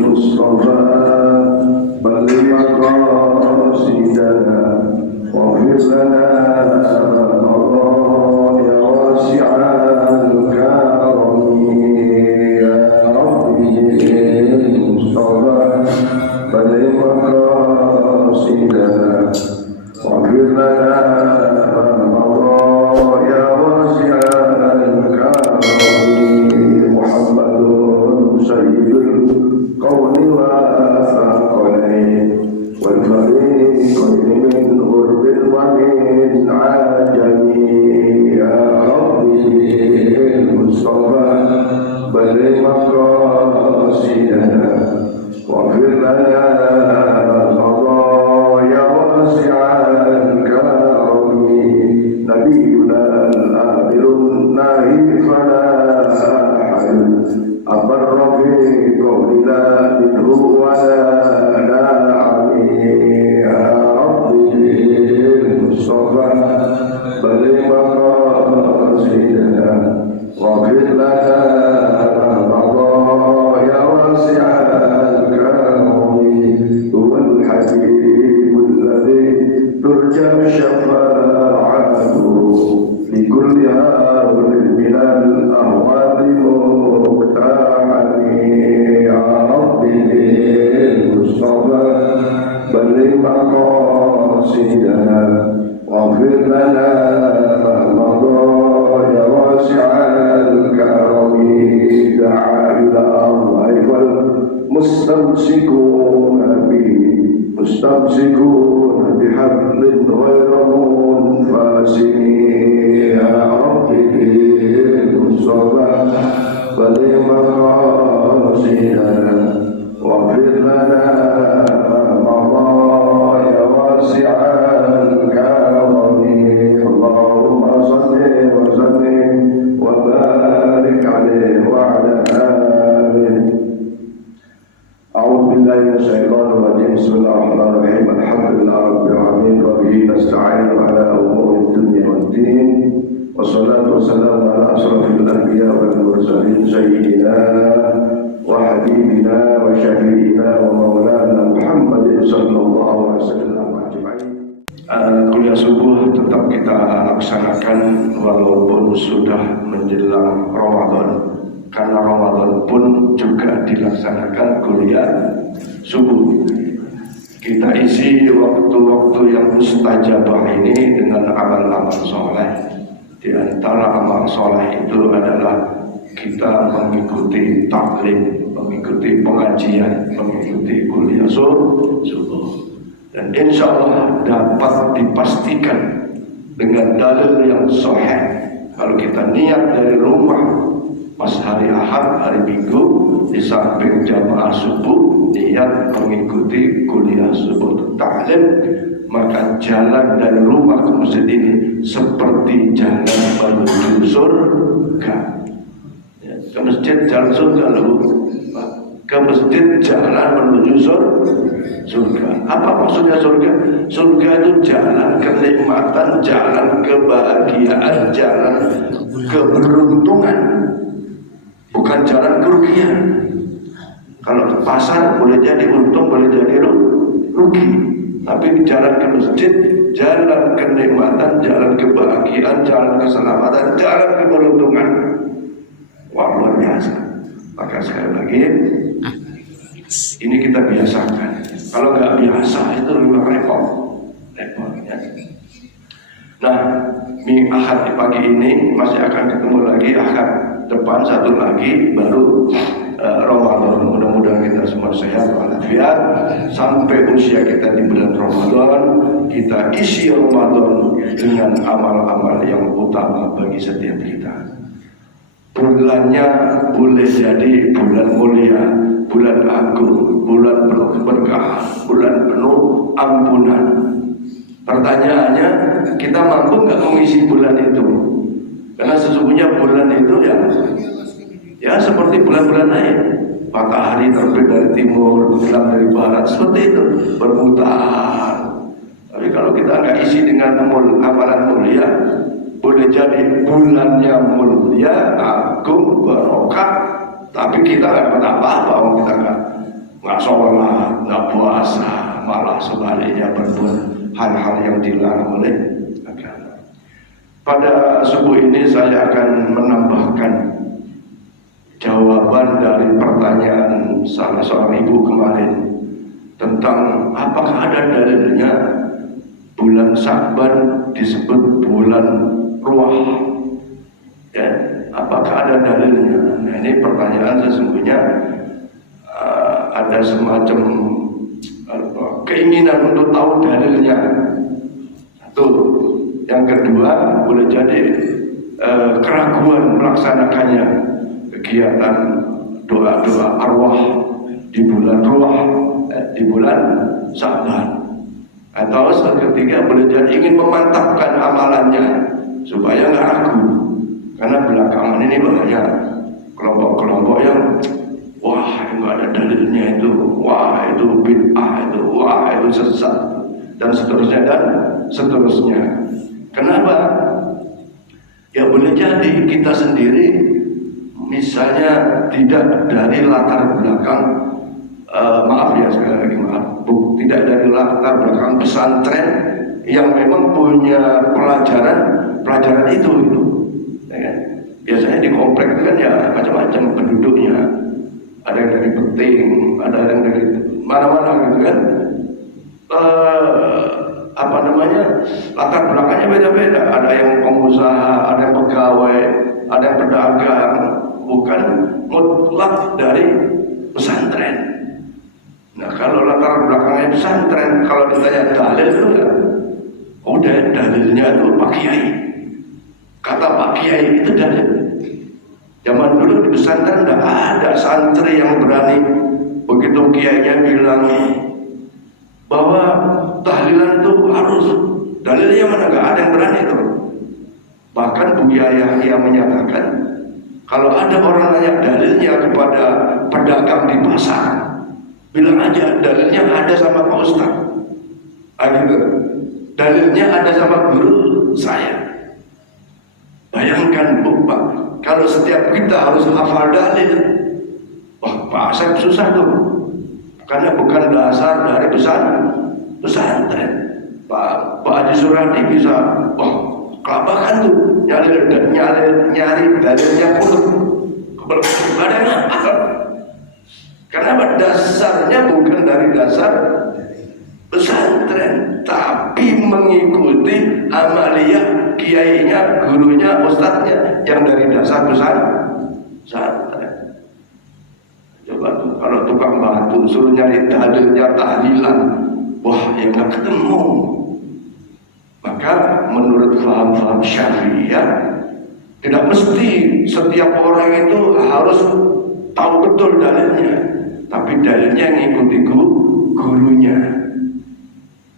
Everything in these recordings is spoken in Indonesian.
المصطفى بلغ مقاصدنا واغفر لنا ما مضى يا واسع الكرم يا ربي المصطفى بلغ مقاصدنا واغفر لنا ما مضى يا واسع الكرم محمد سيد القول والثقلين والفريقين من غرب ومن عجم يا ربي المصطفى بلغ مقاصدنا واغفر لنا ما مضى يا واسع الكرم نبينا الآمر الناهي فلا أحد أبر في قولنا منه ولا نعم يا ربي المصطفى بلغ مقاصدنا واغفر لنا ما مضى يا واسع الكرم هو الحبيب الذي ترجى شفاعته لكل هول من الأهوال مقتحم يا ربي المصطفى بلغ مقاصدنا واغفر لنا ما مضى يا واسع الكرم دعا إلى الله والمستمسكون به مستمسكون بحبل غير منفاسم يا ربي المصطفى بلغ مقاصدنا واغفر لنا ما مضى يا واسع الكرم اللهم صل وسلم وبارك عليه وعلى آله. أعوذ بالله من الشيطان الرجيم بسم الله الرحمن الرحيم الحمد لله رب العالمين وبه نستعين على أمور الدنيا والدين والصلاة والسلام على أشرف الأنبياء والمرسلين سيدنا وحبيبنا وشفيعنا ومولانا محمد صلى الله عليه وسلم أجمعين. Kuliah subuh tetap kita laksanakan walaupun sudah menjelang Ramadan, karena Ramadan pun juga dilaksanakan kuliah subuh. Kita isi waktu-waktu yang mustajabah ini dengan amal-amal soleh. Di antara amal soleh itu adalah kita mengikuti taklim, mengikuti pengajian, mengikuti kuliah subuh. Dan insya Allah dapat dipastikan dengan dalil yang sahih. Kalau kita niat dari rumah pas hari Ahad, hari Minggu, di samping jamaah subuh, niat mengikuti kuliah subuh taklim, maka jalan dari rumah ke masjid ini seperti jalan menuju surga. Ya, ke masjid jalan surga loh, ke masjid jalan menuju surga. Apa maksudnya surga? Surga itu jalan kenikmatan, jalan kebahagiaan, jalan keberuntungan, bukan jalan kerugian. Kalau ke pasar boleh jadi untung, boleh jadi rugi. Tapi jalan ke masjid, jalan kenikmatan, jalan kebahagiaan, jalan keselamatan, jalan keberuntungan. Wah, luar biasa. Maka sekali lagi, ini kita biasakan. Kalau nggak biasa itu lebih repot ya. Nah, Ahad di pagi ini masih akan ketemu lagi. Ahad depan satu lagi baru Ramadan. Mudah-mudahan kita semua sehat walafiat sampai usia kita di bulan Ramadan. Kita isi Ramadan dengan amal-amal yang utama bagi setiap kita. Bulannya boleh jadi bulan mulia, bulan agung, bulan penuh keberkahan, bulan penuh ampunan. Pertanyaannya, kita mampu nggak mengisi bulan itu? Karena sesungguhnya bulan itu ya seperti bulan-bulan lain. Matahari terbit dari timur, gelap dari barat, seperti itu, berputar. Tapi kalau kita nggak isi dengan amalan mulia, boleh jadi bulannya mulia, agung, barokah, tapi kita nggak dapat apa-apa, kita sholat, nggak puasa, malah sebaliknya berbuat hal-hal yang dilarang oleh agama. Pada subuh ini saya akan menambahkan jawaban dari pertanyaan salah seorang ibu kemarin tentang apakah ada dalilnya bulan Sya'ban disebut bulan ruah, ya, apakah ada dalilnya? Nah, ini pertanyaan sesungguhnya ada semacam keinginan untuk tahu dalilnya. Satu, yang kedua boleh jadi keraguan melaksanakannya, kegiatan doa-doa arwah di bulan ruah, di bulan Sya'ban. Atau yang ketiga boleh jadi ingin memantapkan amalannya supaya nggak ragu, karena belakangan ini banyak kelompok-kelompok yang wah nggak ada dalilnya itu, wah itu bid'ah itu, wah itu sesat dan seterusnya dan seterusnya. Kenapa? Ya boleh jadi kita sendiri misalnya tidak dari latar belakang maaf ya sekali lagi maaf, tidak dari latar belakang pesantren yang memang punya pelajaran itu, ya kan? Biasanya di komplek itu kan ya macam-macam penduduknya, ada yang dari Beting, ada yang dari mana-mana gitu kan, latar belakangnya beda-beda, ada yang pengusaha, ada yang pegawai, ada yang pedagang, bukan mutlak dari pesantren. Nah kalau latar belakangnya pesantren, kalau ditanya dalil itu enggak, udah dalilnya itu Pak Kiai, kata Pak Kiai itu dalil. Zaman dulu di pesantren enggak ada santri yang berani begitu kiainya bilang bahwa tahlilan itu harus, dalilnya mana, enggak ada yang berani itu. Bahkan Buya Yahya menyatakan kalau ada orang nanya dalilnya kepada pedagang di pasar, bilang aja dalilnya ada sama Pak Ustaz, gitu. Dalilnya ada sama guru saya. Bayangkan Bu Pak, kalau setiap kita harus hafal dalil, wah Pak Asep susah tuh, karena bukan dasar dari pesantren. Pak Haji Suradi bisa, wah kelabakan tuh nyari dalilnya pun kepada apa? Karena dasarnya bukan dari dasar pesantren, tapi mengikuti amaliyah kiainya, gurunya, ustadznya yang dari dasar pesantren. Coba tuh, kalau tukang batu suruh nyari dalilnya tahlilan, wah ya nggak ketemu. Maka menurut paham-paham Syafi'iyah tidak mesti setiap orang itu harus tahu betul dalilnya, tapi dalilnya ngikuti gurunya.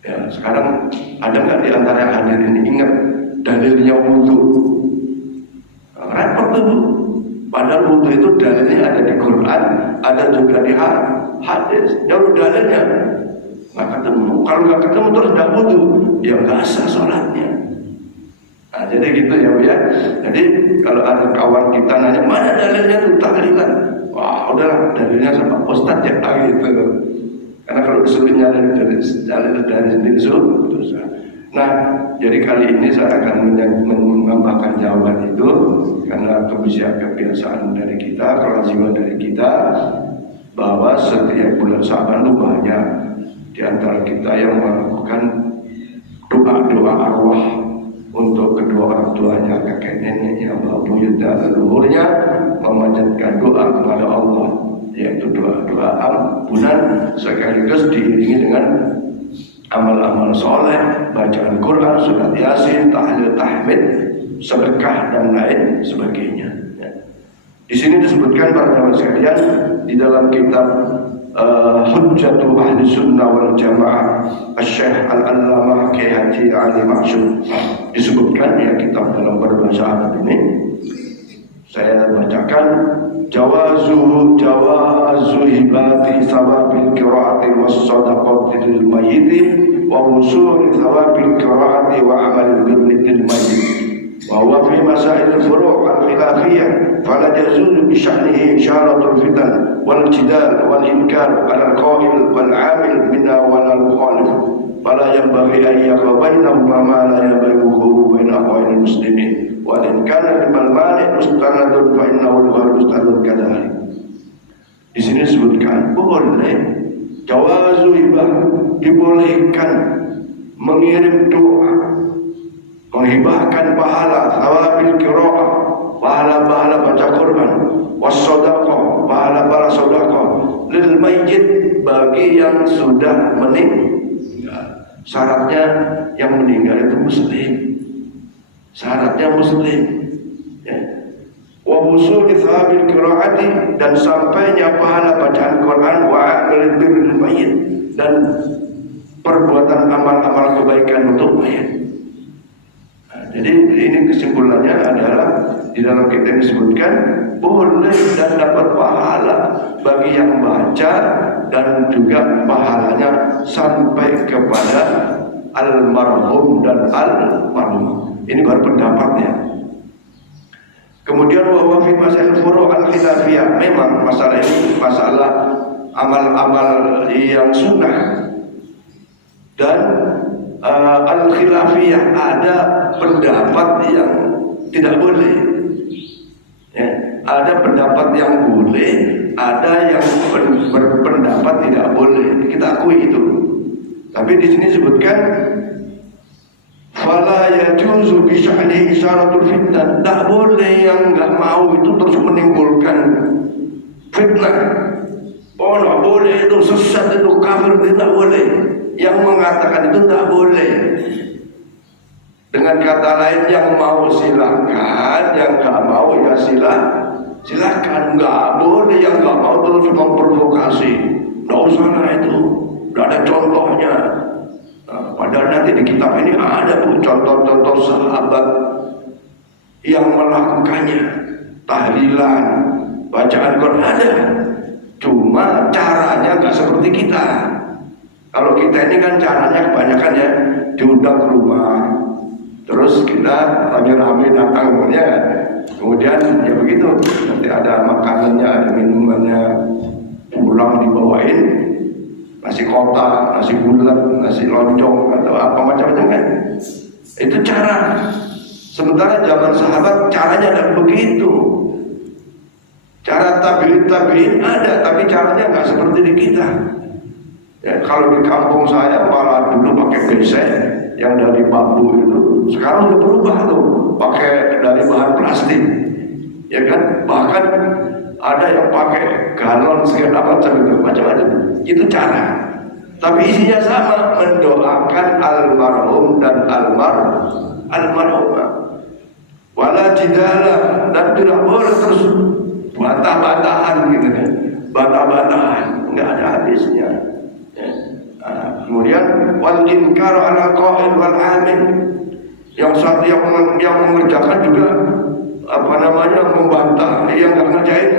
Ya, sekarang ada nggak di antara hadirin ini ingat dalilnya wudhu? Repot tuh. Padahal wudhu itu dalilnya ada di Quran, ada juga di hadis. Jauh dalilnya nggak ketemu. Kalau nggak ketemu terus nggak wudhu, ya nggak sah sholatnya. Nah, jadi gitu ya Bu ya. Jadi kalau ada kawan kita nanya mana dalilnya tuh tahlilan, wah udahlah dalilnya sama Ustadz ya gitu. Karena kalau disuruh nyari dari sendiri susah. Nah, jadi kali ini saya akan menambahkan jawaban itu karena kebiasaan dari kita, kelaziman dari kita, bahwa setiap bulan Sya'ban itu banyak di antara kita yang melakukan doa-doa arwah untuk kedua orang tuanya, kakek neneknya, buyut dan leluhurnya, memanjatkan doa kepada Allah, yaitu doa-doa ampunan sekaligus diiringi dengan amal-amal soleh, bacaan Quran, surat Yasin, tahlil, tahmid, sedekah dan lain sebagainya. Di sini disebutkan para jamaah sekalian di dalam kitab Hujjatul Ahli Sunnah wal Jamaah Syekh Al-Allamah Kiai Haji Ali Maksum disebutkan ya, kitab dalam berbahasa Arab ini saya bacakan: jawazu hibati thawabil qiraati was sadaqati lil mayyit wa wusuli thawabil qiraati wa amal birri lil mayyit. bahwa fi masail furu' al-khilafiyah fala yazuzu bi sya'nihi isyaratul fitan wal jidal wal inkar ala al-qail wal 'amil minna wal mukhalif fala yanbaghi an yaqbainahuma ma la yabayghu bain aqwail muslimin wa in kana limal mani' mustanadun fa innahu ghairu mustanad kadhalik. Di sini disebutkan boleh jawazu hibah, dibolehkan mengirim doa, menghibahkan pahala thawabil qiraah, pahala-pahala baca Quran, was-shadaqah, pahala-pahala sedekah lil mayyit, bagi yang sudah meninggal. Syaratnya yang meninggal itu muslim. Syaratnya muslim. Ya. Wa wusuli thawabil qiraati, dan sampainya pahala bacaan Quran, wa aqlil birril mayyit, dan perbuatan amal-amal kebaikan untuk mayat. Jadi ini kesimpulannya adalah di dalam kita disebutkan boleh dan dapat pahala bagi yang baca, dan juga pahalanya sampai kepada almarhum dan almarhum. Ini baru pendapatnya. Kemudian bahwa fi masail furu' al-khilafiyah, memang masalah ini masalah amal-amal yang sunnah dan al-khilafiyah, ada pendapat yang tidak boleh. Ya, ada pendapat yang boleh, ada yang berpendapat tidak boleh. Kita akui itu. Tapi di sini disebutkan fala yajuzu bi sya'ni isyaratul fitnah. Tak boleh yang enggak mau itu terus menimbulkan fitnah. Oh, tak boleh, itu sesat, itu kafir, tidak boleh. Yang mengatakan itu tak boleh. Dengan kata lain, yang mau silakan, yang nggak mau ya silakan. Nggak boleh yang nggak mau terus memprovokasi. Nggak usah lah itu, nggak ada contohnya. Nah, padahal nanti di kitab ini ada contoh-contoh sahabat yang melakukannya, tahlilan, bacaan Quran ada. Cuma caranya nggak seperti kita. Kalau kita ini kan caranya kebanyakan ya diundang ke rumah, terus kita rame-rame datang, ya. Kemudian ya begitu, nanti ada makanannya, ada minumannya, pulang dibawain nasi kotak, nasi bulat, nasi loncong atau apa macam-macam kan. Itu cara. Sementara zaman sahabat caranya tidak begitu. Cara tabi'in ada, tapi caranya nggak seperti di kita. Ya, kalau di kampung saya malah dulu pakai besek yang dari bambu itu, sekarang udah berubah tuh, pakai dari bahan plastik, ya kan? Bahkan ada yang pakai galon segala macam-macam. Itu cara. Tapi isinya sama, mendoakan almarhum dan almarhumah. Wala jidala, dan tidak boleh terus bantah-bantahan gitu kan, bantah-bantahan, nggak ada habisnya. Kemudian wal inkar ala qail wal amin, yang satu yang mengerjakan juga membantah, yang nggak ngerjain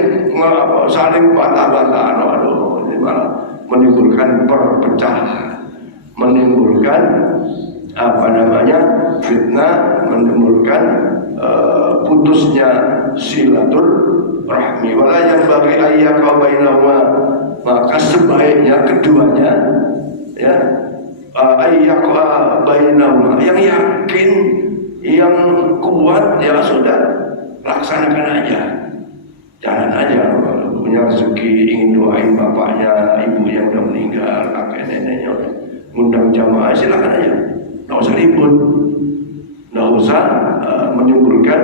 saling bantah-bantahan. Aduh, ini malah menimbulkan perpecahan, menimbulkan fitnah, menimbulkan putusnya silaturahmi. Wala yang bagi ayyaqa bainahuma, maka sebaiknya keduanya ya ayyaqa bainahuma, yang yakin, yang kuat, ya sudah laksanakan aja, jalan aja. Kalau punya rezeki ingin doain bapaknya, ibunya udah meninggal, kakek neneknya udah ngundang jamaah, silakan aja, nggak usah ribut, nggak usah menimbulkan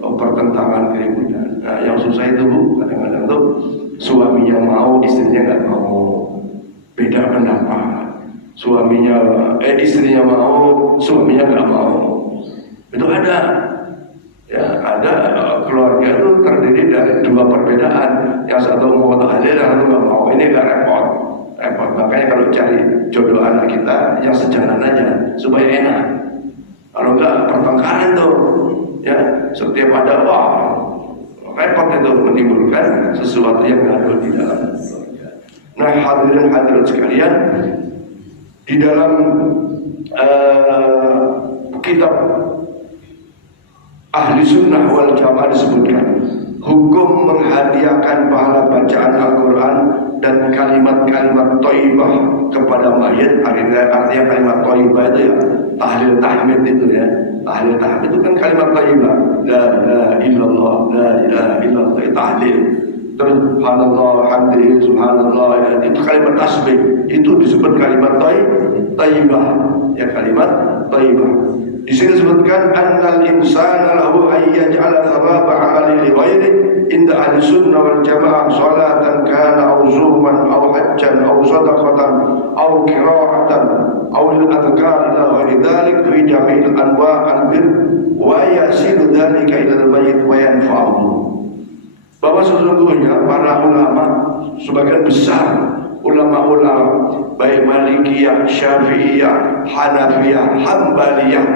pertentangan, keributan. Nah, yang susah itu Bu, kadang-kadang tuh suaminya mau, istrinya nggak mau, beda pendapat. Istrinya mau, suaminya nggak mau. Itu ada, ya ada keluarga itu terdiri dari dua perbedaan. Yang satu mau tahlil, yang satu nggak mau. Ini nggak repot. Makanya kalau cari jodoh anak kita yang sejalan aja supaya enak. Kalau enggak pertengkaran tuh, ya setiap ada repot itu, menimbulkan sesuatu yang gaduh di dalam keluarga. Nah, hadirin sekalian, di dalam kitab ahli sunnah wal jamaah disebutkan hukum menghadiahkan pahala bacaan Al-Quran dan kalimat-kalimat thayyibah kepada mayit. Artinya kalimat thayyibah itu ya tahlil tahmid itu ya. Tahlil tahmid itu kan kalimat thayyibah, la ilaha illallah, la ilaha illallah, tahlil. Terus subhanallah, alhamdulillah, subhanallah, itu kalimat tasbih. Itu disebut kalimat thayyibah, ya kalimat thayyibah. Di sini disebutkan annal insana lahu ayyaj'ala thawaba 'amali li ghairi inda ahli sunnah wal jamaah salatan kana aw zuman aw hajjan aw sadaqatan aw qira'atan aw al-adhkar ila ghairi dhalik fi jami'il anwa' al-bir wa yasilu dhalika ila al-mayyit wa yanfa'uhu. Bahwa sesungguhnya para ulama, sebagian besar ulama-ulama baik Malikiyah, Syafi'iyah, Hanafiyah, Hambaliyah,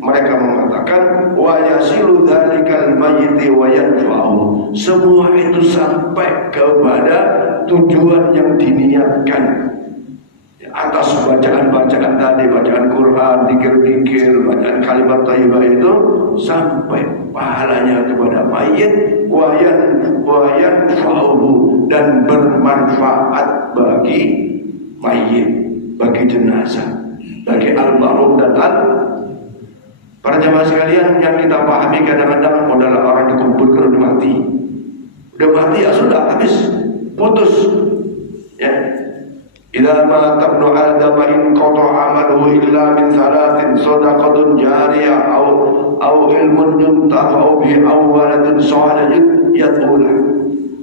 mereka mengatakan wa yasilu dzalikal mayyiti wa yanfa'u. Semua itu sampai kepada tujuan yang diniatkan. Atas bacaan-bacaan tadi, bacaan Quran, zikir-zikir, bacaan kalimat thayyibah itu sampai pahalanya kepada mayit wa yanfa'u dan bermanfaat bagi mayit, bagi jenazah, bagi almarhum dan para jamaah sekalian. Yang kita pahami kadang-kadang adalah orang dikuburkan udah mati ya sudah habis, putus ya. Idza mata ibnu adam in qata'a amaluhu illa min thalathin sadaqatun jariyah aw ilmun yuntafa'u bihi aw waladun salihin yad'ulah.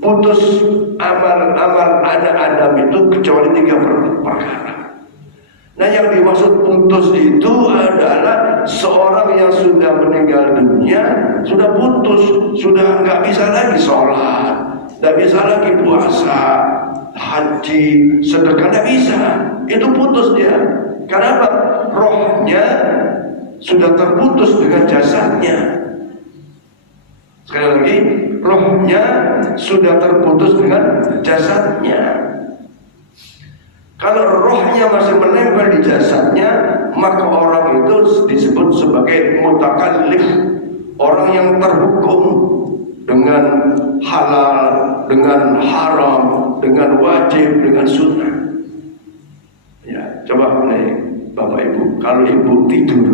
Putus amal Adam itu kecuali 3 perkara. Nah, yang dimaksud putus itu adalah seorang yang sudah meninggal dunia, sudah putus, sudah nggak bisa lagi sholat, nggak bisa lagi puasa, haji, sedekah, nggak bisa. Itu putus dia. Karena apa? Rohnya sudah terputus dengan jasadnya. Sekali lagi, rohnya sudah terputus dengan jasadnya. Kalau rohnya masih menempel di jasadnya, maka orang itu disebut sebagai mutakallif, orang yang terhukum dengan halal, dengan haram, dengan wajib, dengan sunnah. Ya, coba nih Bapak Ibu, kalau Ibu tidur,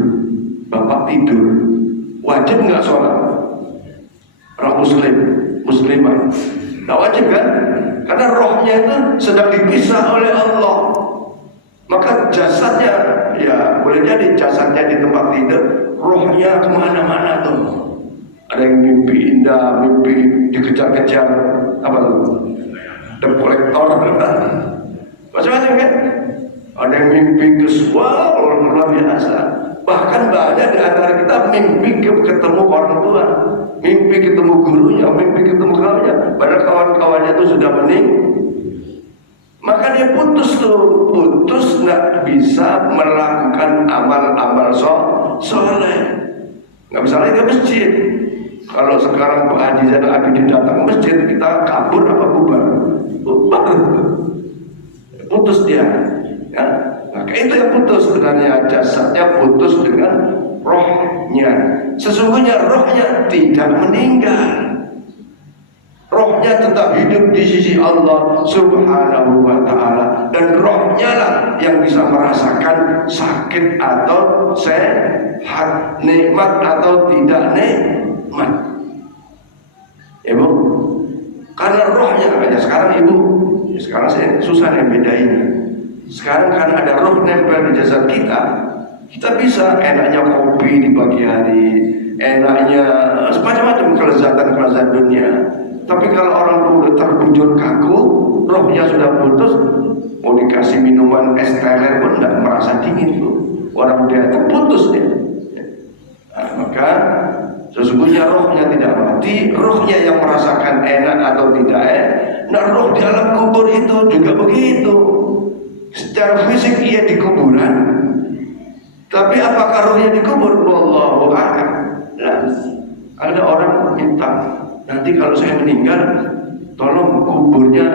Bapak tidur, wajib nggak sholat? Orang muslimah, nggak wajib kan? Karena rohnya itu sedang dipisah oleh Allah. Maka jasadnya, ya boleh jadi jasadnya di tempat tidur, rohnya kemana-mana tuh. Ada yang mimpi indah, mimpi dikejar-kejar, apa tuh? Debt collector, macam-macam kan? Ada yang mimpi ke luar biasa. Bahkan banyak di antara kita mimpi ketemu orang tua, mimpi ketemu gurunya, mimpi ketemu kawannya. Padahal kawan-kawannya itu sudah meninggal. Maka dia putus nggak bisa melakukan amal-amal soleh, nggak bisa lagi ke masjid. Kalau sekarang Pak Haji Zainal Abidin datang ke masjid, kita kabur apa bubar? Putus dia. Ya. Maka itu yang putus, sebenarnya jasadnya putus dengan rohnya. Sesungguhnya rohnya tidak meninggal. Rohnya tetap hidup di sisi Allah Subhanahu wa ta'ala. Dan rohnya lah yang bisa merasakan sakit atau sehat, nikmat atau tidak nikmat. Ibu, karena rohnya aja sekarang Ibu, ya sekarang saya susah nih bedainnya. Sekarang karena ada roh nempel di jasad kita, kita bisa enaknya kopi di pagi hari, enaknya macam-macam kelezatan dunia. Tapi kalau orang udah terbujur kaku, rohnya sudah putus, mau dikasih minuman es teler pun tidak merasa dingin tuh. Orang dia terputus dia. Nah, maka sesungguhnya rohnya tidak mati, rohnya yang merasakan enak atau tidak Nah, roh di alam kubur itu juga begitu. Secara fisik ia di kuburan, tapi apakah rohnya dikubur? Wallahu a'lam. Nah, ada orang minta, nanti kalau saya meninggal, tolong kuburnya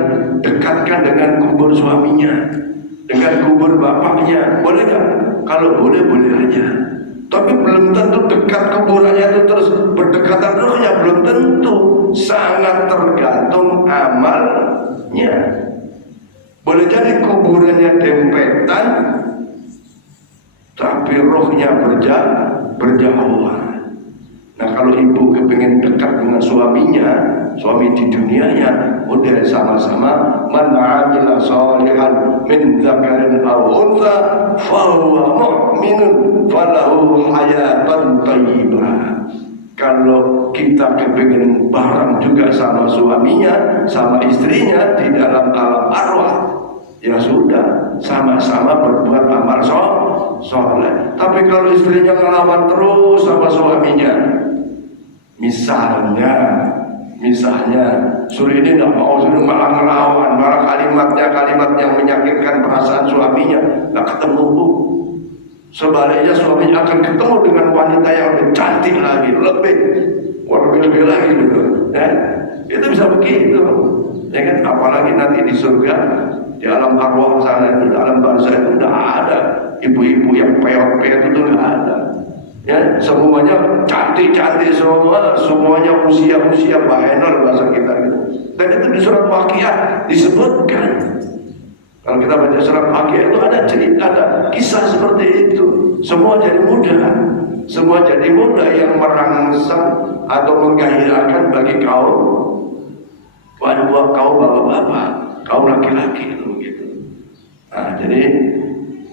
dekatkan dengan kubur suaminya, dengan kubur bapaknya. Boleh nggak? Kalau boleh, boleh aja. Tapi belum tentu dekat kuburannya itu terus berdekatan rohnya, belum tentu. Sangat tergantung amalnya. Boleh jadi kuburannya dempetan, tapi rohnya berjauhan. Nah kalau ibu kepingin dekat dengan suaminya, suami di dunianya, udah sama-sama man 'amila shalihan min dzakarin aw untha fahuwa mu'minun falahu hayatan thayyibah. Kalau kita kepingin bareng juga sama suaminya, sama istrinya di dalam alam arwah, ya sudah, sama-sama berbuat amal soleh. Tapi kalau istrinya ngelawan terus sama suaminya, misalnya suruh ini tidak mau, suruh malah ngelawan, malah kalimat yang menyakitkan perasaan suaminya, nggak ketemu. Sebaliknya suaminya akan ketemu dengan wanita yang lebih cantik lagi, lebih lagi gitu. Itu bisa begitu, ya kan? Apalagi nanti di surga, di alam arwah sana itu, di alam barzah itu tidak ada ibu-ibu yang peyot-peyot, itu nggak ada. Ya, semuanya cantik-cantik semua, semuanya usia bahenol bahasa kita gitu. Dan itu di surat Waqiah disebutkan. Kalau kita baca surat Waqiah itu ada cerita, ada kisah seperti itu. Semua jadi muda yang merangsang atau menggairahkan bagi kaum bapak-bapak, kaum laki-laki gitu. Nah, jadi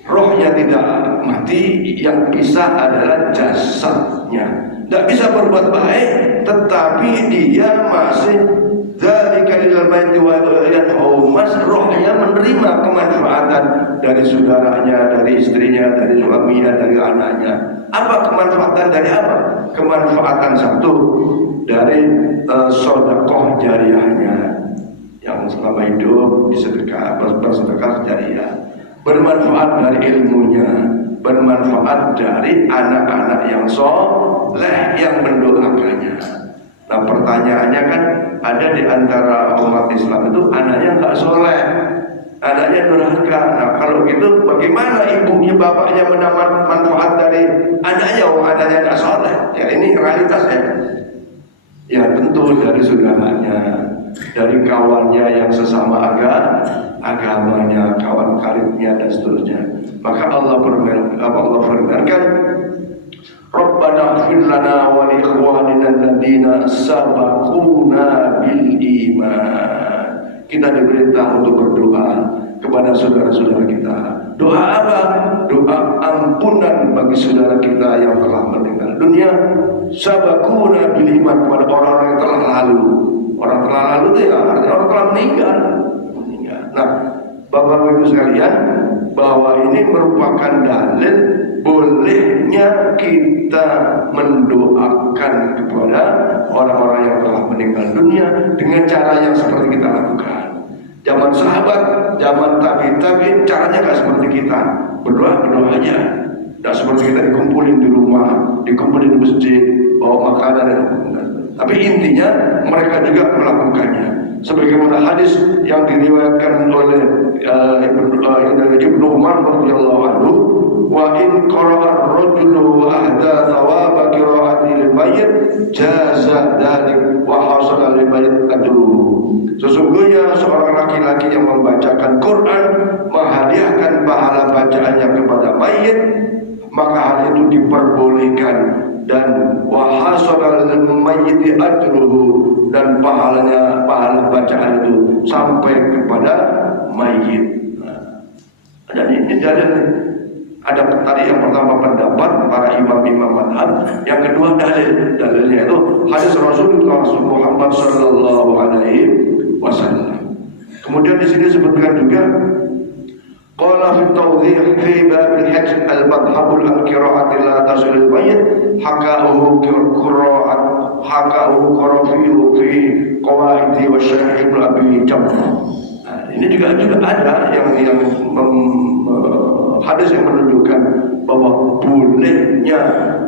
rohnya tidak mati, yang pisah adalah jasadnya. Tidak bisa berbuat baik, tetapi dia masih dari kalilal baiti wa mas, rohnya menerima kemanfaatan dari saudaranya, dari istrinya, dari suaminya, dari anaknya. Apa kemanfaatan dari apa? Kemanfaatan satu dari sedekah jariyahnya yang selama hidup bersedekah jariyah. Bermanfaat dari ilmunya, bermanfaat dari anak-anak yang soleh yang mendoakannya. Nah pertanyaannya kan, ada di antara umat Islam itu anaknya nggak soleh, anaknya durhaka. Nah kalau gitu bagaimana ibunya bapaknya mendapat manfaat dari anaknya, anaknya nggak soleh? Ya ini realitasnya. Ya tentu dari saudaranya, dari kawannya yang sesama agamanya, kawan karibnya dan seterusnya. Maka Allah firmankan, Rabbana ighfir lana wa li ikhwanina alladziina sabaquna bil iman. Kita diperintah untuk berdoa kepada saudara-saudara kita. Doa apa? Doa ampunan bagi saudara kita yang telah meninggal dunia. Sabaquna bil iman, kepada orang-orang yang telah lalu. Orang telah lalu itu ya artinya orang telah meninggal. Nah, Bapak Ibu sekalian, bahwa ini merupakan dalil bolehnya kita mendoakan kepada orang-orang yang telah meninggal dunia dengan cara yang seperti kita lakukan. Zaman sahabat, zaman tabi'in, caranya nggak seperti kita. Berdoa aja. Nggak seperti kita dikumpulin di rumah, dikumpulin di masjid, bawa makanan dan tapi intinya mereka juga melakukannya. Sebagaimana hadis yang diriwayatkan oleh Ibnu Umar radhiyallahu anhu, wa in qara'a ar-rajulu ahda thawaba qira'ati lil-mayyit jaza dzalik wa hasala lil-mayyit ajruhu. Sesungguhnya seorang laki-laki yang membacakan Quran menghadiahkan pahala bacaannya kepada mayit, maka hal itu diperbolehkan, dan wahasal al-mayyiti ajruhu, dan pahala bacaan itu sampai kepada mayit. Dan ini dalil. Ada tadi yang pertama pendapat para imam-imam madhab, yang kedua dalilnya itu hadis Rasulullah Muhammad sallallahu alaihi wasallam. Kemudian di sini disebutkan juga qala fi tawdih fi bab al-hajj al-madhhab al-qira'ati la tasil al-mayyit hakahu qarafi fi qawaidi wa syarh ibn abi jamrah. Ini juga ada yang hadis yang menunjukkan bahwa bolehnya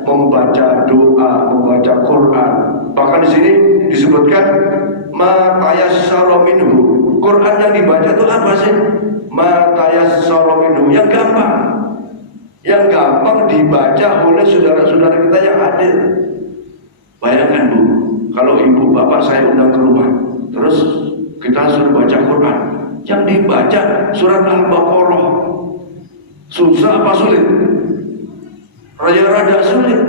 membaca doa, membaca Quran. Bahkan di sini disebutkan ma tayassara minhu. Quran yang dibaca itu apa sih? Ma tayassara minhu, yang gampang. yang gampang dibaca oleh saudara-saudara kita yang hadir. Bayangkan Bu, kalau ibu bapak saya undang ke rumah, terus kita suruh baca Quran, yang dibaca surat Al-Baqarah, susah apa sulit? Rada sulit.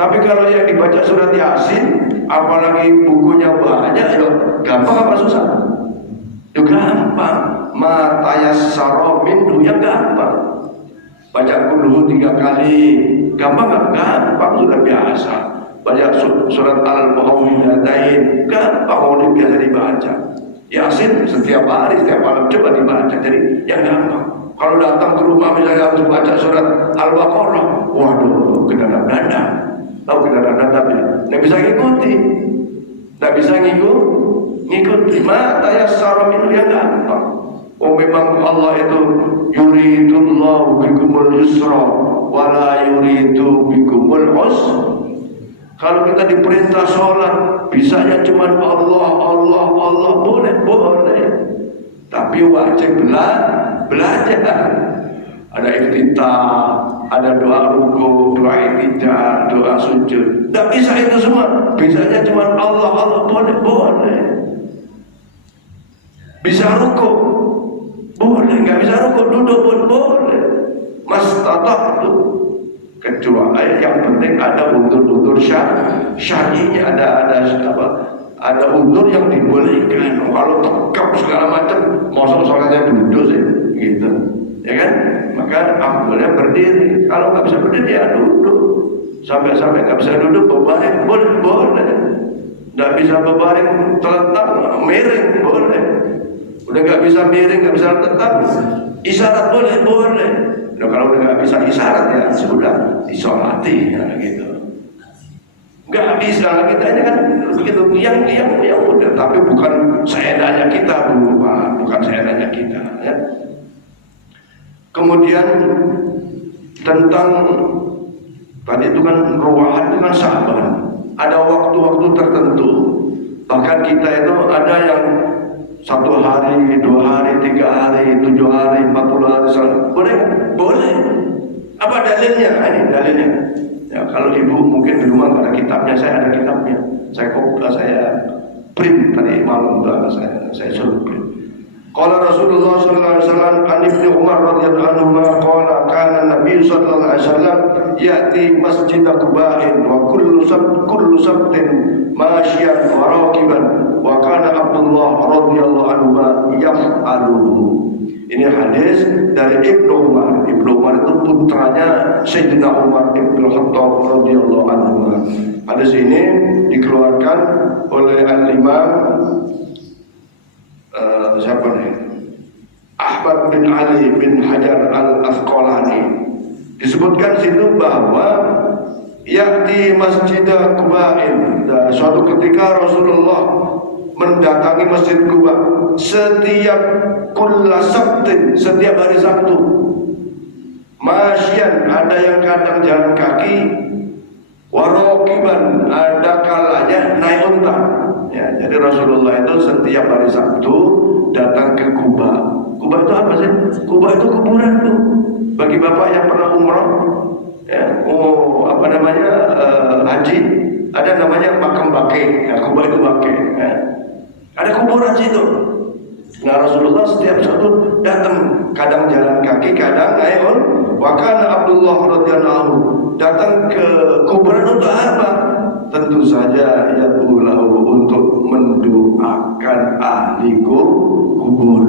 Tapi kalau yang dibaca surat Yasin, apalagi bukunya banyak, ya gampang apa susah? Ya gampang. Matayassara minhu, yang gampang. Baca kulhu 3 kali, gampang nggak? Gampang, sudah biasa. Baca surat Al-Mu'awwidhatain, gampang, udah biasa dibaca. Yasin setiap hari, setiap malam coba dibaca, jadi yang gampang. Kalau datang ke rumah misalnya harus baca surat Al-Baqarah, waduh, kedadap-dadap. Tahu kedadap-dadap ya? Nggak bisa ngikuti. Nggak bisa ngikuti. Matayassara minhu, yang gampang. Oh memang Allah itu yuridullahu bikumul yusra wala yuridu bikumul usra. Kalau kita diperintah sholat, bisanya cuma Allah, boleh. Tapi wajib belajar. Ada iftitah, ada doa ruku, doa i'tidal, doa sujud. Tidak bisa itu semua. Bisanya cuma Allah, boleh. Bisa ruku, boleh. Nggak bisa ruku, duduk pun boleh. Mastata'tu, kecuali yang penting ada undur syar'inya, ada undur yang dibolehkan. Kalau tegap segala macam, masa sholatnya duduk sih, gitu, ya kan? Maka ambilnya berdiri. Kalau nggak bisa berdiri ya duduk. Sampai nggak bisa duduk, berbaring boleh. Nggak bisa berbaring terletak, miring boleh. Udah nggak bisa miring, nggak bisa tetap, isyarat boleh. Nah, kalau udah nggak bisa isyarat ya sudah disolati, ya, gitu. Nggak bisa kita ini kan begitu, yang udah, tapi bukan seenaknya kita, bukan seenaknya kita. Ya. Kemudian tentang tadi itu kan ruwahan itu kan sabar, ada waktu-waktu tertentu. Bahkan kita itu ada yang 1 hari, 2 hari, 3 hari, 7 hari, 40 hari, boleh. Apa dalilnya? Ini dalilnya. Ya, kalau ibu mungkin di rumah ada kitabnya, saya ada kitabnya. Saya print tadi malam tuh saya suruh print. Qala Rasulullah sallallahu alaihi wasallam an Ibnu Umar radhiyallahu anhu qala kana Nabi sallallahu alaihi wasallam ya'ti masjid Quba'in wa kullu sabtin masyian wa raqiban wa kana Abdullah radhiyallahu anhu yaf'aluhu. Ini hadis dari Ibnu Umar. Ibnu Umar itu putranya Sayyidina Umar Ibnu Khattab radhiyallahu anhu. Hadis ini dikeluarkan oleh Al-Imam siapa nih? Ahmad bin Ali bin Hajar Al-Asqalani. Disebutkan situ bahwa ya'ti Masjid Quba'in. Suatu ketika Rasulullah mendatangi Masjid Quba setiap sabtin, setiap hari Sabtu. Masyian, ada yang kadang jalan kaki, warokiban, ada kalanya naik unta. Ya, jadi Rasulullah itu setiap hari Sabtu datang ke Quba. Quba itu apa sih? Quba itu kuburan tuh. Bagi bapak yang pernah umrah, ya, haji, ada namanya makam baqi. Ya, Quba itu baqi. Ya. Ada kuburan situ. Nah Rasulullah setiap Sabtu datang, kadang jalan kaki, kadang naik unta. Bahkan Abdullah radhiyallahu anhu datang ke kuburan untuk apa? Tentu saja ya ulahu, untuk mendoakan ahli kubur.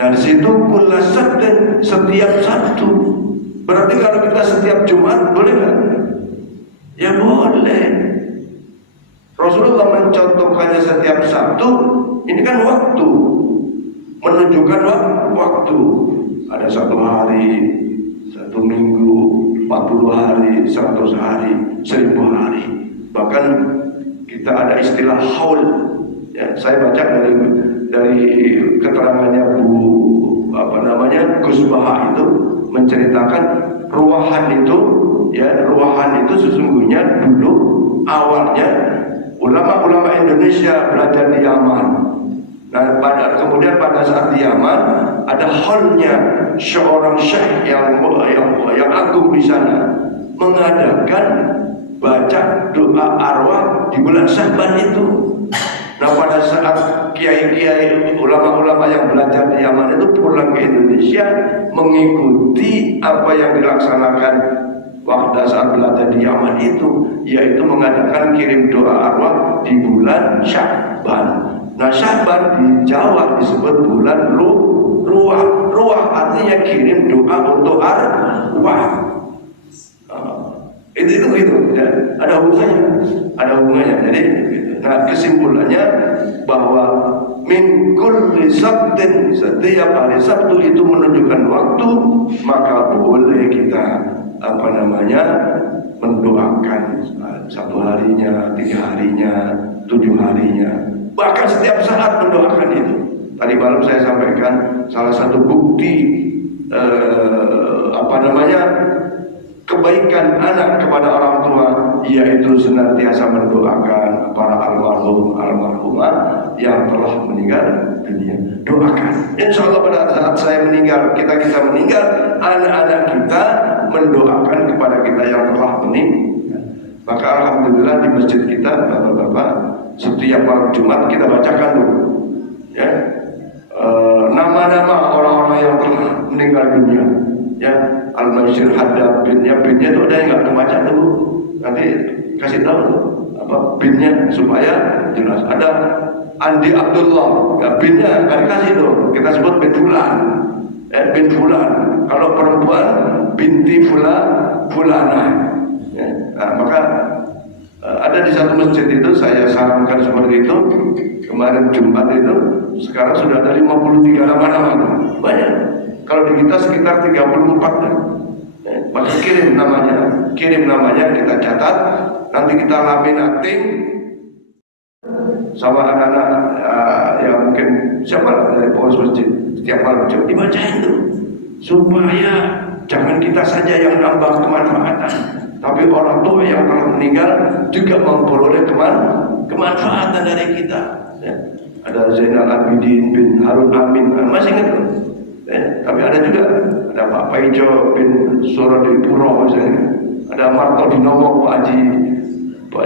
Nah di situ kulla sabtin, setiap Sabtu. Berarti kalau kita setiap Jumat boleh nggak? Ya boleh. Rasulullah mencontohkannya setiap Sabtu. Ini kan waktu, menunjukkan waktu. Ada 1 hari, 1 minggu, 40 hari, 100 hari, 1000 hari. Bahkan kita ada istilah haul. Ya, saya baca dari keterangannya Gus Baha itu menceritakan ruwahan itu sesungguhnya dulu awalnya ulama-ulama Indonesia belajar di Yaman. Nah, kemudian pada saat di Yaman ada hallnya seorang syekh yang agung di sana mengadakan baca doa arwah di bulan Sya'ban itu. Nah, pada saat kiai-kiai ulama-ulama yang belajar di Yaman itu pulang ke Indonesia mengikuti apa yang dilaksanakan pada saat belajar di Yaman itu, yaitu mengadakan kirim doa arwah di bulan Sya'ban. Nah, Sya'ban di Jawa disebut bulan ruah. Ruah artinya kirim doa untuk arwah. Itu ya. Ada hubungannya. Jadi, nah, kesimpulannya bahwa min kulli sabtin, setiap hari Sabtu itu menunjukkan waktu, maka boleh kita mendoakan 1 harinya, 3 harinya, 7 harinya, bahkan setiap saat mendoakan itu. Tadi malam saya sampaikan salah satu bukti kebaikan anak kepada orang tua, yaitu senantiasa mendoakan para almarhum almarhumah yang telah meninggal dunia. Doakan. Insya Allah pada saat saya meninggal, kita meninggal, anak-anak kita mendoakan kepada kita yang telah meninggal. Maka alhamdulillah di masjid kita, bapak-bapak, setiap malam Jumat kita bacakan dulu, ya, nama-nama orang-orang yang telah meninggal dunia. Ya, Al-Mansur Haddad binnya itu ada yang nggak kebaca dulu, nanti kasih tahu tuh apa binnya supaya jelas. Ada Andi Abdullah, ya, binnya kan kasih tuh, kita sebut bin Fulan, bin Fulan. Kalau perempuan binti Fulana. Ya, nah, maka ada di satu masjid itu saya sarankan seperti itu kemarin Jumat itu. Sekarang sudah ada 53 nama-nama, banyak. Kalau di kita sekitar 34 kan. Maka kirim namanya kita catat, nanti kita laminating sama anak-anak yang mungkin siapa dari pengurus masjid setiap malam Jumat dibacain tuh, supaya jangan kita saja yang nambah kemanfaatan, tapi orang tua yang telah meninggal juga memperoleh kemanfaatan dari kita. Ya. Ada Zainal Abidin bin Harun Amin, masih ingat tuh? Tapi ada juga ada Pak Paijo bin Suradipuro misalnya, ada Marto Dinomo, Pak Haji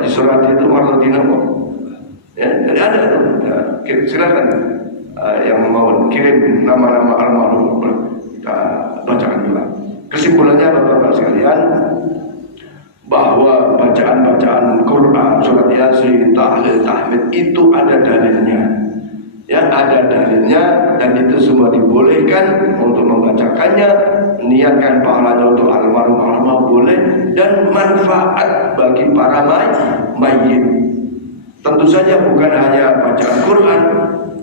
Suradi itu Marto Dinomo. Ya, jadi ada tuh. Ya, silakan yang mau kirim nama-nama almarhum kita bacakan juga. Kesimpulannya bapak-bapak sekalian, bahwa bacaan-bacaan Quran, surat Yasin, tahlil, tahmid itu ada dalilnya. Ya, ada dalilnya, dan itu semua dibolehkan untuk membacakannya. Niatkan pahalanya untuk almarhum boleh, dan manfaat bagi para mayit. Tentu saja bukan hanya bacaan Quran,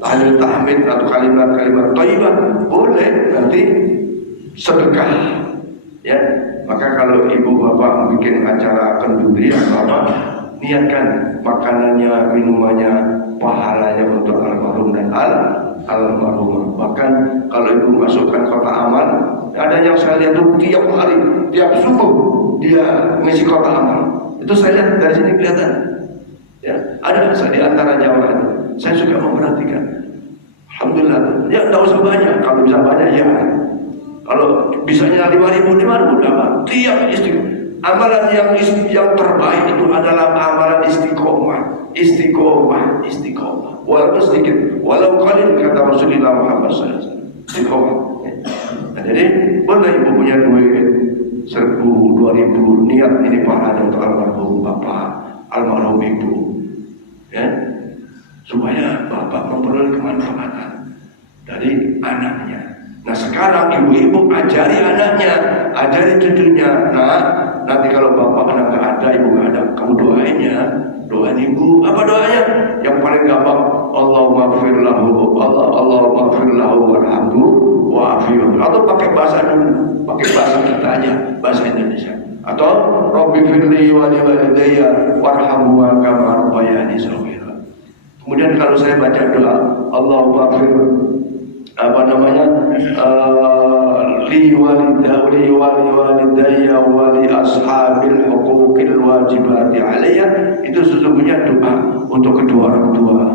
tahlil, tahmid atau kalimat-kalimat thayyibah, boleh nanti sedekah. Ya, maka kalau ibu bapak bikin acara kenduri atau apa, niatkan makanannya, minumannya, pahalanya untuk almarhum dan almarhumah. Bahkan kalau ibu masukkan kotak amal, ada yang saya lihat tuh tiap hari, tiap subuh dia ngisi kotak amal. Itu saya lihat dari sini kelihatan. Ya, ada di antara Jawa itu. Saya suka memperhatikan. Alhamdulillah. Ya, tidak usah banyak. Kalau bisa banyak ya. Kalau bisanya 5.000 dapat. Tiap istiqomah. Amalan yang terbaik itu adalah amalan istiqomah. Walaupun sedikit, walau qalil, kata Rasulullah Muhammad SAW. Istiqomah. Nah, jadi boleh ibu punya duit 1.000, 2.000, niat ini pahala untuk almarhum bapak, almarhum ibu, ya, supaya bapak memperoleh kemanfaatan dari anaknya. Nah, sekarang ibu-ibu ajari anaknya, ajari cucunya. Nah, nanti kalau bapak anak nggak ada, ibu nggak ada, kamu doain ibu. Apa doanya? Yang paling gampang, Allahumma ighfir lahu, Allahumma ighfir lahu warhamhu wa'afihu. Atau pakai bahasa kita aja, bahasa Indonesia. Atau Rabbi firli wa li walidayya warhamhuma kama rabbayani shaghira. Kemudian kalau saya baca doa, Allahumma ighfir li walidayya wa li ashabil huquqil wajibati alayya, itu sesungguhnya doa untuk kedua orang tua,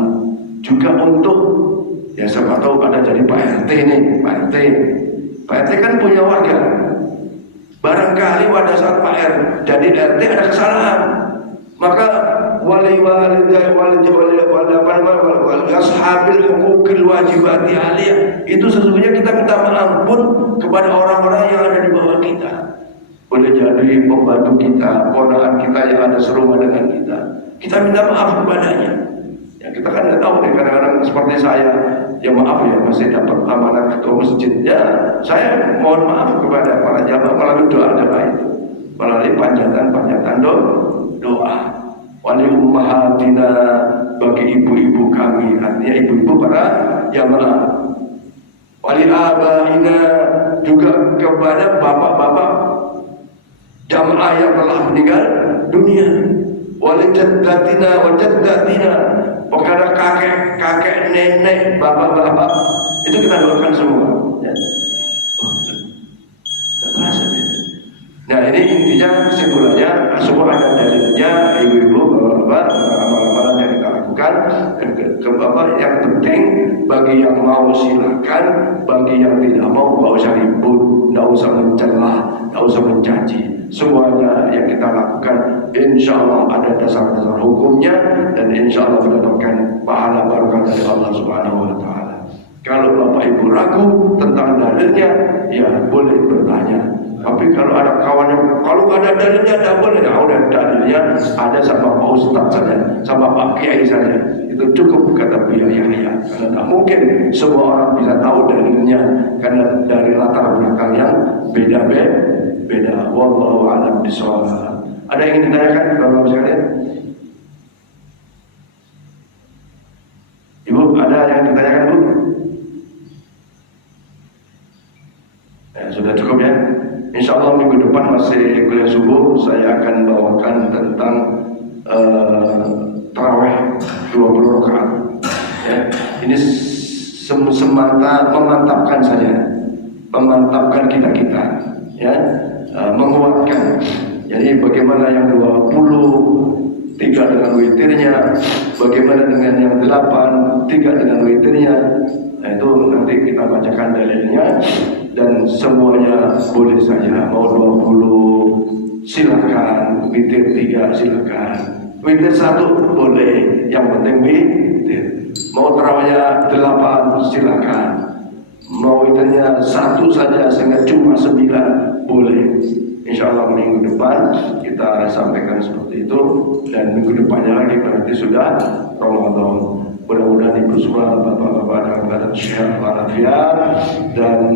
juga untuk Ya siapa tahu ada jadi Pak RT nih, Pak RT kan punya warga. Barangkali pada saat Pak RT jadi RT ada kesalahan, maka wali ashabil hukukil wajibati aliyah, itu sesungguhnya kita minta ampun kepada orang-orang yang ada di bawah kita. Boleh jadi pembantu kita, ponakan kita yang ada serumah dengan kita. Kita minta maaf kepadanya. Ya kita kan nggak tahu nih, kadang-kadang seperti saya, ya maaf ya masih dapat amanah ketua masjid. Ya saya mohon maaf kepada para jamaah melalui doa-doa itu, melalui panjatan doa. Wali ummahatina, bagi ibu-ibu kami, artinya ibu-ibu para jamaah. Wali abaina, juga kepada bapak-bapak jamaah yang telah meninggal dunia. Wali jaddatina wa jaddatina, kepada kakek, nenek, bapak-bapak, itu kita doakan semua. Ya. Terasa ya. Nah ini intinya, kesimpulannya, semua ada dalilnya, ibu-ibu, bapak-bapak, amalan-amalan yang kita lakukan. Yang penting, bagi yang mau silakan, bagi yang tidak mau, nggak usah ribut, nggak usah mencelah, nggak usah mencaci. Semuanya yang kita lakukan, insya Allah ada dasar-dasar hukumnya, dan insya Allah mendapatkan pahala barokah dari Allah Subhanahu Wa Taala. Kalau bapak ibu ragu tentang dalilnya, ya boleh bertanya. Tapi kalau ada kawan yang kalau ada dalilnya tidak boleh, nah udah dalilnya ada sama Pak Ustaz saja, sama Pak Kiai saja, itu cukup kata biaya. Karena tidak mungkin semua orang bisa tahu dalilnya, karena dari latar belakang yang beda. Wallahu a'lam bishawab. Ada yang ingin ditanyakan Bapak sekalian? Ibu, ada yang ditanyakan Bu? Ya, sudah cukup ya. Insya Allah minggu depan masih kuliah subuh, saya akan bawakan tentang tarawih 20 rakaat. Ya, ini semata memantapkan saja, memantapkan kita, ya, menguatkan. Jadi bagaimana yang 20, 3 dengan witirnya, bagaimana dengan yang 8, 3 dengan witirnya. Nah itu nanti kita bacakan dalilnya, dan semuanya boleh saja. Mau 20 silakan, witir 3 silakan, witir 1 boleh, yang penting witir. Mau terawihnya 8 silakan, mau witirnya 1 saja sehingga cuma 9 boleh. Insya Allah minggu depan kita sampaikan seperti itu, dan minggu depannya lagi berarti sudah Ramadan. Mudah-mudahan ibu semua, bapak-bapak dalam keadaan sehat walafiat, dan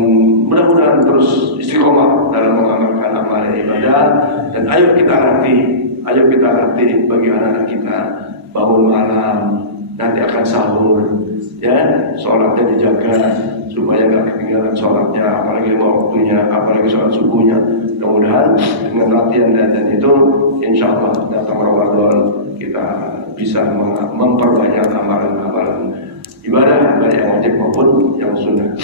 mudah-mudahan terus istiqomah dalam mengamalkan amal ibadah. Dan ayo kita latih bagi anak-anak kita, bangun malam, nanti akan sahur, ya, sholatnya dijaga supaya nggak ketinggalan sholatnya, apalagi waktunya, apalagi sholat subuhnya. Mudah-mudahan dengan latihan dan itu, insya Allah datang Ramadan kita bisa memperbanyak amalan-amalan ibadah, baik yang wajib maupun yang sunnah.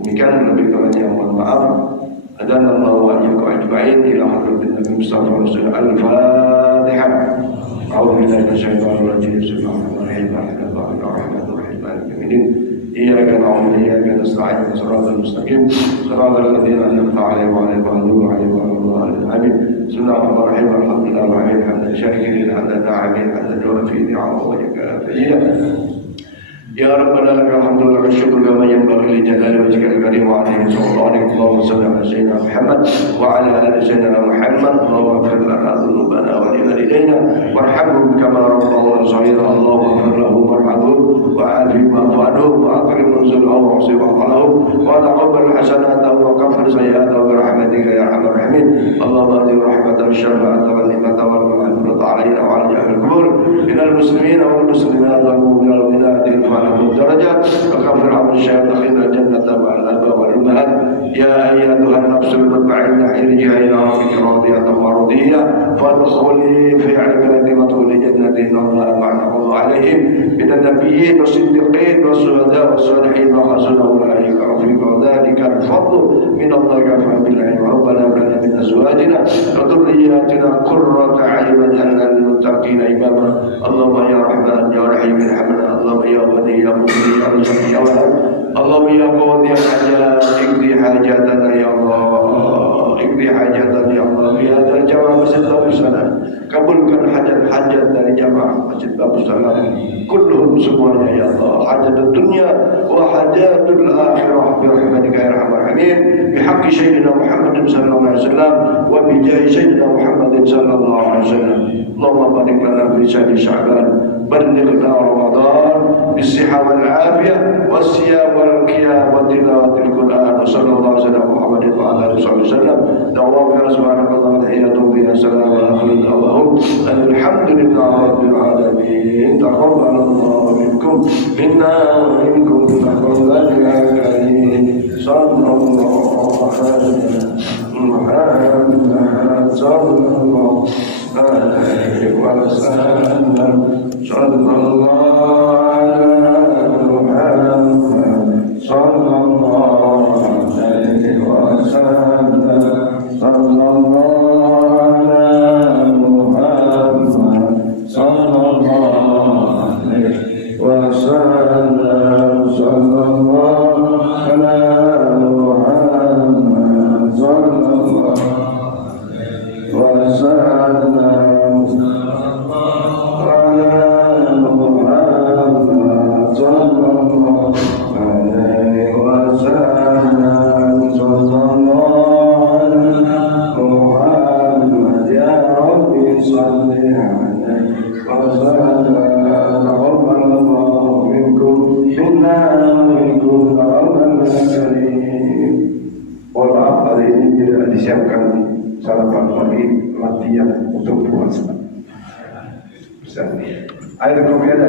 Demikian, lebih kurangnya mohon maaf. Adanallahu wa iyyakum ajma'in ila hadratin Nabi Mustafa Rasulullah. Al-Fatihah. A'udzu billahi minasyaitonir rajim. Bismillahirrahmanirrahim. Alhamdulillahirabbil alamin. Iyyaka na'budu wa iyyaka nasta'in. Shiratal mustaqim. Shiratal ladzina an'amta 'alaihim ghairil maghdubi 'alaihim waladdallin. Amin. Bismillahirrahmanirrahim. Alhamdulillahirabbil alamin. Syakirin 'ala ta'amin 'ala jawfi ni'amahu wa yakafiyah. Ya Rabbana lakal hamdu wa lakal syukru kama yanbaghi li jalali wajhikal karim wa 'alaihi Allahumma shalli 'ala sayyidina Muhammad wa 'ala ali sayyidina Muhammad. Allahumma ighfir lana dhunubana wa li walidayna warhamhum kama rabbawna shaghira. Allahumma ighfir lahum warhamhum wa 'afihim wa'fu 'anhum wa akrim nuzulahum wa wasib 'afalahum wa taqabbal hasanatahum wa kaffir sayyi'atahum bi rahmatika ya arhamar rahimin. Allahumma adi rahmatan syafa'atan wa ni'matan wa maghfiratan 'alaina wa 'ala jami'il qubur minal muslimin wal muslimat wal mu'minat lahu darajat wa kafir amr syaitan jannata ma'al aba wal ummahat. Ya ayyatuhan nafsul mutma'innah irji'i ila rabbika radiyatan mardiyah fadkhuli fi 'ibadi wa dkhuli jannati Allah ma'anahu alaihim minan nabiyyin wasiddiqin wasuhada wassalihin wa hasuna ulaika rafiqa. Dzalika al-fadlu min Allah kafa billahi wa rabbana lana min أزواجنا وذرياتنا قرة أعين واجعلنا للمتقين إماما اللهم يا رحمن يا رحيم ارحمنا اللهم يا غني يا مغني يا رزق يا وهاب اللهم يا قاضي الحاجات اقضي حاجاتنا يا الله اقضي حاجاتنا يا الله في هذا الجمع مسجد أبو سلام kabulkan hajat-hajat dari jamaah Masjid Abu Salam kulluhum semuanya ya Allah hajat dunia wa hajatul akhirah bi rahmatika ya arhamar rahimin bi haqqi sayyidina Muhammadin sallallahu alaihi wasallam wa bi jahi sayyidina Muhammadin sallallahu alaihi wasallam Allahumma barik lana fi syahri Sya'ban ballighna Ramadan bis-sihah wal afiyah was-siyam wal qiyam wa tilawatil Qur'an wa sallallahu alaihi wasallam Muhammadin wa ala alihi wasallam da'awaka subhanallahi wa bihamdihi assalamu alaikum الحمد لله رب العالمين تقبل الله منكم منا ومنكم تقبل يا كريم صلى الله على محمد صلى الله عليه وسلم صلى الله على محمد صلى الله عليه وسلم صلى الله disiapkan sarapan pagi latihan untuk puasa. Bisa. Air kopi ada.